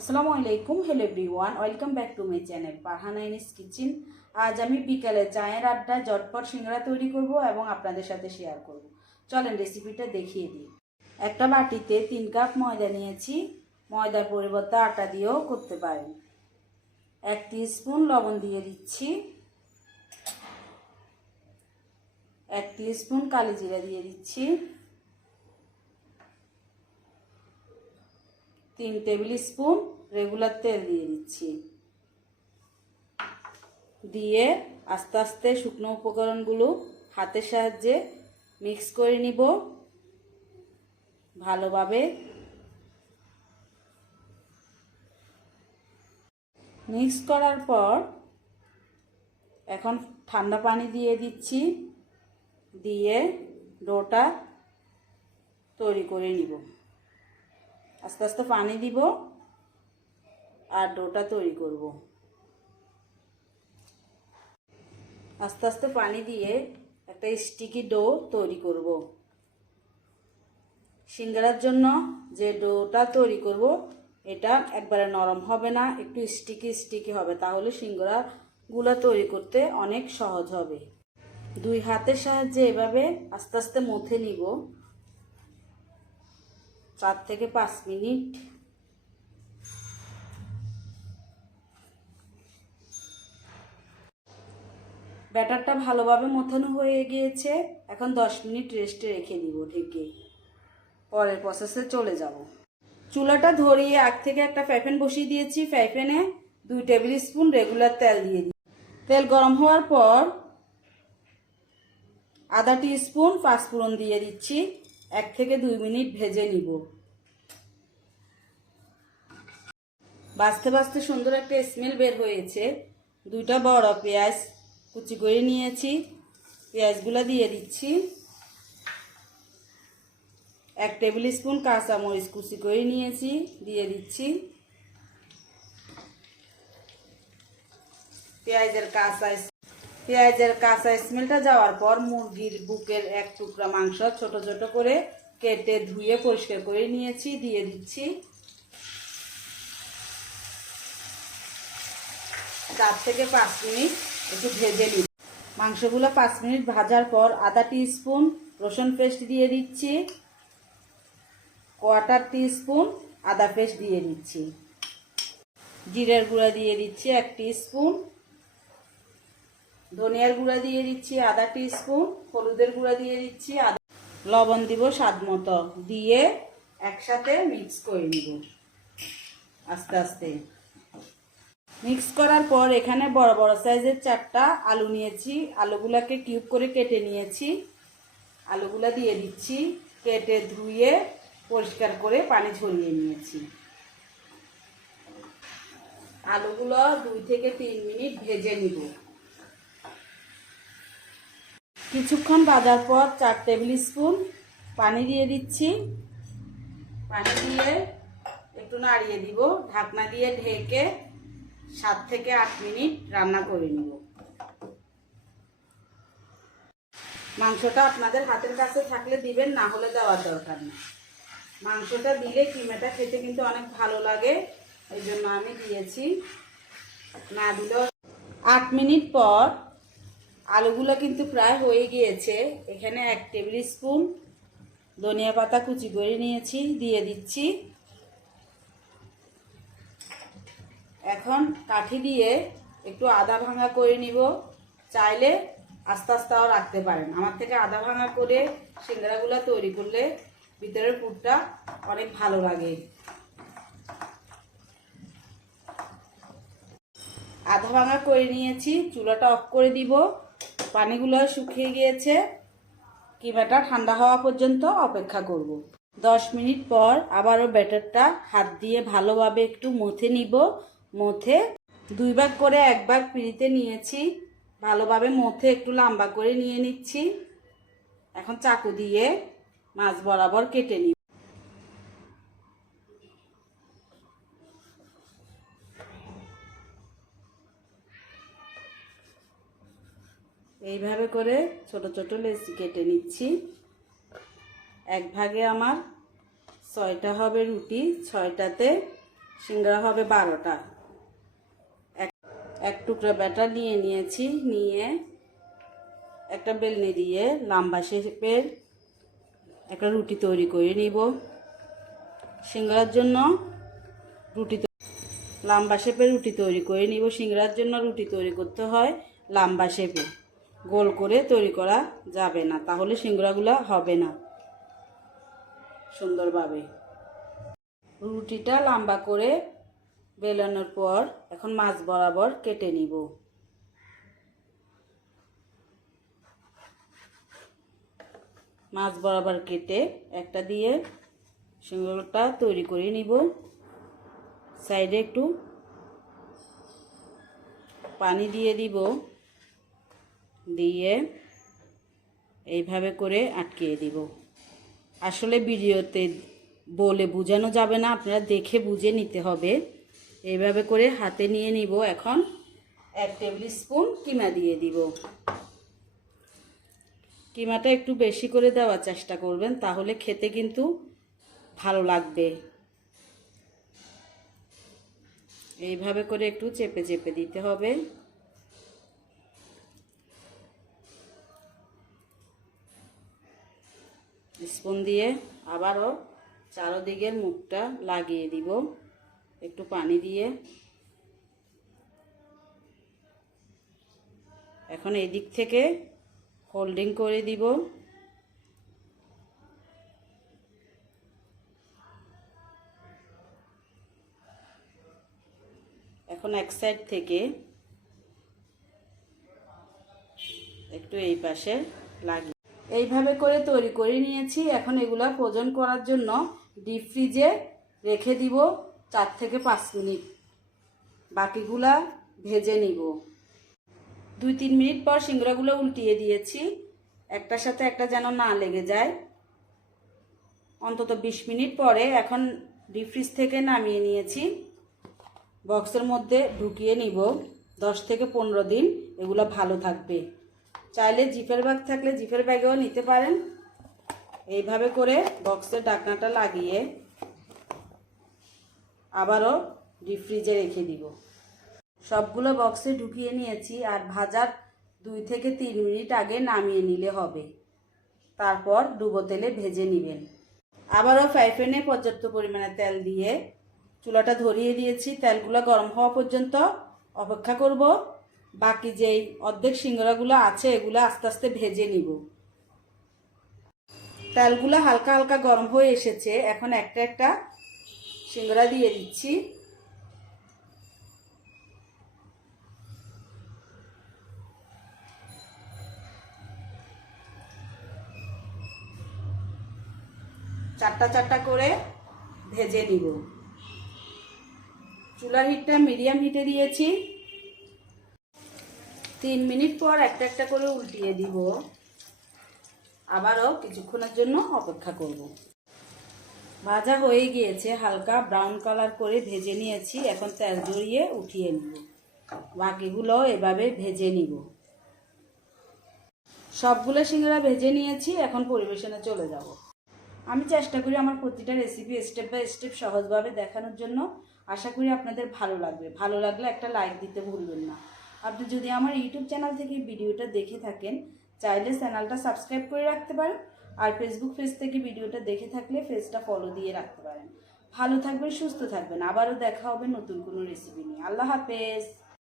আসসালামু আলাইকুম, hello everyone, welcome back to my channel Farhana ইনিস কিচেন। আজ আমি বিকালে চায়ের আড্ডায় ঝটপট সিঙ্গারা তৈরি করব এবং আপনাদের সাথে শেয়ার করব। চলেন রেসিপিটা দেখিয়ে দিই। একটা বাটিতে 3 কাপ ময়দা নিয়েছি। ময়দার পরিবর্তে আটা দিয়েও করতে পারেন। 1 টিস্পুন লবণ দিয়ে দিচ্ছি। 1 টিস্পুন কালি জিরা দিয়ে দিচ্ছি। 3 টেবিল স্পুন রেগুলার তেল দিয়ে দিচ্ছি। দিয়ে আস্তে আস্তে শুকনো উপকরণগুলো হাতের সাহায্যে মিক্স করে নিব ভালোভাবে। মিক্স করার পর এখন ঠান্ডা পানি দিয়ে দিচ্ছি। দিয়ে ডোটা তৈরি করে নিব। আস্তে আস্তে পানি দিব আর ডোটা তৈরি করব। আস্তে আস্তে পানি দিয়ে একটা স্টিকি ডো তৈরি করব। সিঙ্গারার জন্য যে ডোটা তৈরি করব এটা একবারে নরম হবে না, একটু স্টিকি হবে, তাহলে সিঙ্গারাগুলো তৈরি করতে অনেক সহজ হবে। 2 হাতের সাহায্যে এভাবে আস্তে আস্তে মথে নিব 4 থেকে 5 মিনিট। ব্যাটারটা ভালোভাবে মথানো হয়ে গিয়েছে। এখন 10 মিনিট রেস্টে রেখে দিব ঢেকে। পরের প্রসেসে চলে যাব। চুলাটা ধরিয়ে আগ থেকে একটা ফ্রাই প্যান বসিয়ে দিয়েছি। ফ্রাই প্যানে 2 টেবিল স্পুন রেগুলার তেল দিয়ে দিই। তেল গরম হওয়ার পর আধা টিস্পুন পাঁচফোড়ন দিয়ে দিচ্ছি। 1 থেকে 2 মিনিট ভেজে নিব। ভাজতে ভাজতে সুন্দর একটা স্মেল বের হয়েছে। 2টা বড় পেঁয়াজ কুচি করে নিয়েছি, পেঁয়াজগুলো দিয়ে দিচ্ছি। 1 টেবিল স্পুন কাঁচা মরিচ কুচি করে নিয়েছি, দিয়ে দিচ্ছি। পেঁয়াজের কাঁচা স্মেলটা যাওয়ার পর মুরগির বুকের 1 টুকরা মাংস ছোট ছোট করে কেটে ধুয়ে পরিষ্কার করে নিয়েছি, দিয়ে দিচ্ছি। 4 থেকে 5 মিনিট একটু ভেজে নিই। মাংসগুলো 5 মিনিট ভাজার পর আধা টিস্পুন রসুন পেস্ট দিয়ে দিচ্ছি। 1/4 টিস্পুন আদা পেস্ট দিয়ে দিচ্ছি। জিরার গুঁড়া দিয়ে দিচ্ছি 1 টিস্পুন। ধনিয়ার গুঁড়া দিয়ে দিচ্ছি আধা টিস্পুন। হলুদের গুঁড়া দিয়ে দিচ্ছি লবণ দিব স্বাদ মতো। দিয়ে একসাথে মিক্স করে নিব আস্তে আস্তে। মিক্স করার পর এখানে বড় বড় সাইজের 4টা আলু নিয়েছি। আলুগুলাকে কিউব করে কেটে নিয়েছি। আলুগুলা দিয়ে দিচ্ছি। কেটে ধুয়ে পরিষ্কার করে পানি ঝরিয়ে নিয়েছি। আলুগুলো 2 থেকে 3 মিনিট ভেজে নিব। কিছুক্ষণ ভাজার পর 4 টেবিল স্পুন পানি দিয়ে দিচ্ছি। পানি দিয়ে একটু নাড়িয়ে দিব। ঢাকনা দিয়ে ঢেকে 7 থেকে 8 মিনিট রান্না করে নিব। মাংসটা আপনাদের হাতের কাছে থাকলে দিবেন, না হলে দেওয়ার দরকার নেই। মাংসটা দিলে কিমাটা খেতে কিন্তু অনেক ভালো লাগে, এই জন্য আমি দিয়েছি। না দিলেও 8 মিনিট পর আলুগুলো কিন্তু প্রায় হয়ে গিয়েছে। এখানে 1 টেবিল স্পুন ধনিয়া পাতা কুচি করে নিয়েছি, দিয়ে দিচ্ছি। এখন কাঠি দিয়ে একটু আদা ভাঙা করে নিব। চাইলে আস্তে আস্তেও রাখতে পারেন। আমার থেকে আদা ভাঙা করে সিঙ্গারাগুলো তৈরি করলে ভিতরের পুরটা অনেক ভালো লাগে। আধা ভাঙা করে নিয়েছি। চুলাটা অফ করে দিব। পানিগুলো শুকিয়ে গিয়েছে। কিমাটা ঠান্ডা হওয়া পর্যন্ত অপেক্ষা করব। 10 মিনিট পর আবারও ব্যাটারটা হাত দিয়ে ভালোভাবে একটু মথে নিব। মথে 2 ভাগ করে 1 ভাগ পিঁড়িতে নিয়েছি। ভালোভাবে মথে একটু লম্বা করে নিয়ে নিচ্ছি। এখন চাকু দিয়ে মাছ বরাবর কেটে নিব। এইভাবে করে ছোট ছোট লেচি কেটে নিচ্ছি। 1 ভাগে আমার 6টা হবে রুটি। 6টাতে সিঙ্গারা হবে 12টা। এক টুকরা ব্যাটার নিয়েছি, নিয়ে একটা বেলনি দিয়ে লম্বা শেপের একটা রুটি তৈরি করে নিব। সিঙ্গারার জন্য লম্বা শেপের রুটি তৈরি করে নিব। সিঙ্গারার জন্য রুটি তৈরি করতে হয় লম্বা শেপে, গোল করে তৈরি করা যাবে না, তাহলে সিঙ্গারাগুলো হবে না সুন্দরভাবে। রুটিটা লম্বা করে বেলানোর পর এখন মাছ বরাবর কেটে নিব। মাছ বরাবর কেটে একটা দিয়ে সিঙ্গারাটা তৈরি করে নিব। সাইডে একটু পানি দিয়ে দিব, দিয়ে এইভাবে করে আটকিয়ে দিব। আসলে ভিডিওতে বলে বোঝানো যাবে না, আপনারা দেখে বুঝে নিতে হবে। এইভাবে করে হাতে নিয়ে নিব। এখন 1 টেবিল স্পুন কিমা দিয়ে দিব। কিমাটা একটু বেশি করে দেওয়ার চেষ্টা করবেন, তাহলে খেতে কিন্তু ভালো লাগবে। এইভাবে করে একটু চেপে চেপে দিতে হবে। স্পুন দিয়ে আবারও চারদিকের মুখটা লাগিয়ে দিব একটু পানি দিয়ে। এখন এই দিক থেকে হোল্ডিং করে দিব। এখন এক সাইড থেকে একটু এই পাশে লাগিয়ে এইভাবে করে তৈরি করে নিয়েছি। এখন এগুলা ফ্রোজেন করার জন্য ডিপ ফ্রিজে রেখে দিব 4 থেকে 5 মিনিট। বাকিগুলা ভেজে নিব। 2-3 মিনিট পর সিঙ্গারাগুলো উল্টিয়ে দিয়েছি, একটার সাথে একটা যেন না লেগে যায়। অন্তত 20 মিনিট পরে এখন ডিপ ফ্রিজ থেকে নামিয়ে নিয়েছি, বক্সের মধ্যে ঢুকিয়ে নিব। 10 থেকে 15 দিন এগুলো ভালো থাকবে। চাইলে জিপের ব্যাগ থাকলে জিপের ব্যাগেও নিতে পারেন। এইভাবে করে বক্সের ঢাকনাটা লাগিয়ে আবারও ডিপ ফ্রিজে রেখে দিব। সবগুলো বক্সে ঢুকিয়ে নিয়েছি, আর ভাজার 2 থেকে 3 মিনিট আগে নামিয়ে নিলে হবে। তারপর ডুবো তেলে ভেজে নেবেন। আবারও ফ্রাই প্যানে পর্যাপ্ত পরিমাণে তেল দিয়ে চুলাটা ধরিয়ে দিয়েছি। তেলগুলো গরম হওয়া পর্যন্ত অপেক্ষা করব। বাকি যেই অর্ধেক সিঙ্গারাগুলো আছে এগুলো আস্তে আস্তে ভেজে নিব। তেলগুলো হালকা হালকা গরম হয়ে এসেছে। এখন একটা একটা সিঙ্গারা দিয়ে দিচ্ছি। চারটা চারটা করে ভেজে নিব। চুলার হিটটা মিডিয়াম হিটে দিয়েছি। 3 মিনিট পর একটা একটা করে উল্টিয়ে দিব। আবারও কিছুক্ষণের জন্য অপেক্ষা করব। ভাজা হয়ে গিয়েছে, হালকা ব্রাউন কালার করে ভেজে নিয়েছি। এখন তেল জড়িয়ে উঠিয়ে নিব। বাকিগুলো এভাবে ভেজে নিব। সবগুলো সিঙ্গারা ভেজে নিয়েছি, এখন পরিবেশনে চলে যাব। আমি চেষ্টা করি আমার প্রতিটা রেসিপি স্টেপ বাই স্টেপ সহজভাবে দেখানোর জন্য। আশা করি আপনাদের ভালো লাগবে। ভালো লাগলে একটা লাইক দিতে ভুলবেন না। আপনি যদি আমার ইউটিউব চ্যানেল থেকে ভিডিওটা দেখে থাকেন, চাইলে চ্যানেলটা সাবস্ক্রাইব করে রাখতে পারেন। আর ফেসবুক পেজ থেকে ভিডিওটা দেখে থাকলে পেজটা ফলো দিয়ে রাখতে পারেন। ভালো থাকবেন, সুস্থ থাকবেন। আবারও দেখা হবে নতুন কোনো রেসিপি নিয়ে। আল্লাহ হাফেজ।